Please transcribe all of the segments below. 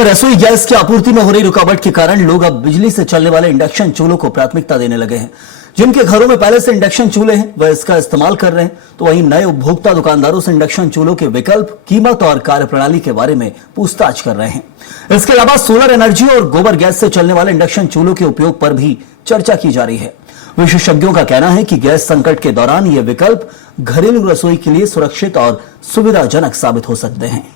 में रसोई गैस की आपूर्ति में हो रही रुकावट के कारण लोग अब बिजली से चलने वाले इंडक्शन चूल्हों को प्राथमिकता देने लगे हैं। जिनके घरों में पहले से इंडक्शन चूल्हे हैं वह इसका इस्तेमाल कर रहे हैं, तो वहीं नए उपभोक्ता दुकानदारों से इंडक्शन चूल्हों के विकल्प, कीमत और कार्यप्रणाली के बारे में पूछताछ कर रहे हैं। इसके अलावा सोलर एनर्जी और गोबर गैस से चलने वाले इंडक्शन चूल्हों के उपयोग पर भी चर्चा की जा रही है। विशेषज्ञों का कहना है कि गैस संकट के दौरान ये विकल्प घरेलू रसोई के लिए सुरक्षित और सुविधाजनक साबित हो सकते हैं।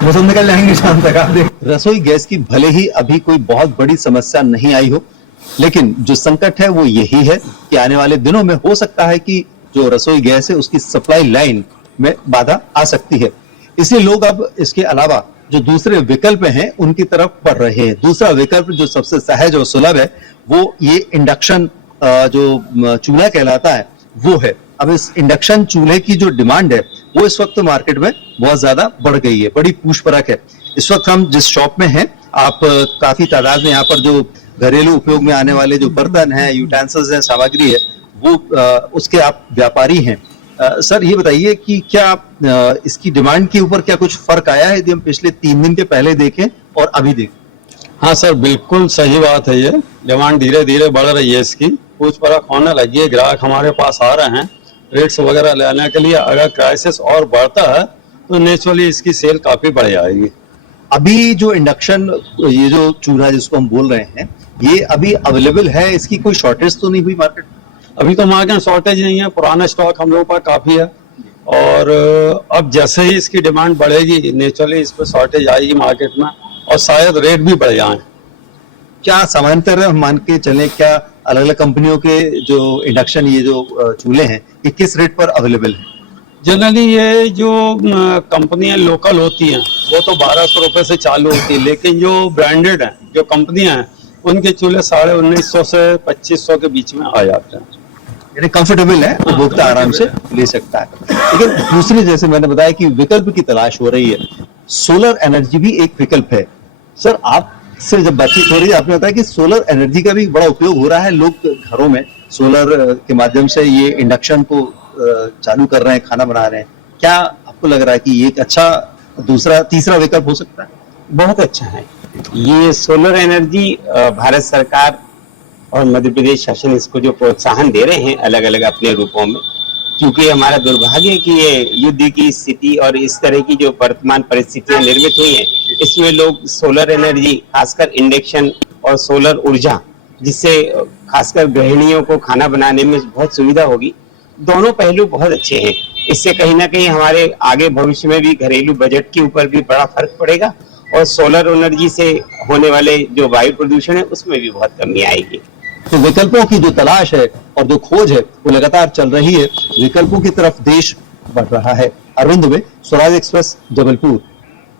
निकल जाएंगे शाम तक। रसोई गैस की भले ही अभी कोई बहुत बड़ी समस्या नहीं आई हो, लेकिन जो संकट है वो यही है कि आने वाले दिनों में हो सकता है कि जो रसोई गैस है उसकी सप्लाई लाइन में बाधा आ सकती है। इसलिए लोग अब इसके अलावा जो दूसरे विकल्प हैं उनकी तरफ बढ़ रहे हैं। दूसरा विकल्प जो सबसे सहज और सुलभ है वो ये इंडक्शन जो चूल्हा कहलाता है वो है। अब इस इंडक्शन चूल्हे की जो डिमांड है वो इस वक्त मार्केट में बहुत ज्यादा बढ़ गई है, बड़ी पूछ परख है। इस वक्त हम जिस शॉप में हैं, आप काफी तादाद में यहाँ पर जो घरेलू उपयोग में आने वाले जो बर्तन हैं, यूटेंसिल्स हैं, सामग्री है, वो उसके आप व्यापारी हैं। सर ये बताइए कि क्या इसकी डिमांड के ऊपर क्या कुछ फर्क आया है यदि हम पिछले 3 दिन के पहले देखें और अभी देखें? हाँ सर, बिल्कुल सही बात है। ये डिमांड धीरे धीरे बढ़ रही है, इसकी पूछ परख होने लगी है। ग्राहक हमारे पास आ रहे हैं रेट्स वगैरह लेने के लिए। अगर क्राइसिस और बढ़ता है तो नेचुरली इसकी सेल काफी बढ़ जाएगी। अभी जो इंडक्शन ये जो चूल्हा जिसको हम बोल रहे हैं ये अभी अवेलेबल है, इसकी कोई शॉर्टेज तो नहीं हुई मार्केट? अभी तो मार्केट में शॉर्टेज नहीं है, पुराना स्टॉक हम लोगों पर काफी है। और अब जैसे ही इसकी डिमांड बढ़ेगी नेचुरली इस पर शॉर्टेज आएगी मार्केट में और शायद रेट भी बढ़ जाए। क्या सामान्यतः हम मान के चले, क्या अलग अलग कंपनियों के जो इंडक्शन ये जो चूल्हे हैं ये किस रेट पर अवेलेबल है? जनरली ये जो कंपनियां लोकल होती हैं वो तो 1200 रुपए से चालू होती है, लेकिन जो ब्रांडेड हैं, जो कंपनियां हैं, उनके चूल्हे 1950 से 2500 के बीच में आ जाते हैं। यानी कंफर्टेबल है, उपभोक्ता आराम से ले सकता है। लेकिन दूसरी, जैसे मैंने बताया कि विकल्प की तलाश हो रही है, सोलर एनर्जी भी एक विकल्प है। सर आपसे जब बातचीत हो रही है आपने बताया कि सोलर एनर्जी का भी बड़ा उपयोग हो रहा है। लोग घरों में सोलर के माध्यम से ये इंडक्शन को चालू कर रहे हैं, खाना बना रहे हैं। क्या आपको लग रहा है कि ये एक अच्छा तीसरा विकल्प हो सकता है? बहुत अच्छा है ये सोलर एनर्जी। भारत सरकार और मध्य प्रदेश शासन इसको जो प्रोत्साहन दे रहे हैं अलग अलग अपने रूपों में, क्योंकि हमारा दुर्भाग्य है कि ये युद्ध की स्थिति और इस तरह की जो वर्तमान परिस्थितियां निर्मित हुई हैं, इसमें लोग सोलर एनर्जी, खासकर इंडक्शन और सोलर ऊर्जा, जिससे खासकर गृहिणियों को खाना बनाने में बहुत सुविधा होगी। दोनों पहलू बहुत अच्छे हैं। इससे कहीं ना कहीं हमारे आगे भविष्य में भी घरेलू बजट के ऊपर भी बड़ा फर्क पड़ेगा और सोलर एनर्जी से होने वाले जो वायु प्रदूषण है उसमें भी बहुत कमी आएगी। तो विकल्पों की जो तलाश है और जो खोज है वो लगातार चल रही है। विकल्पों की तरफ देश बढ़ रहा है। अरविंद दुबे, स्वराज एक्सप्रेस, जबलपुर।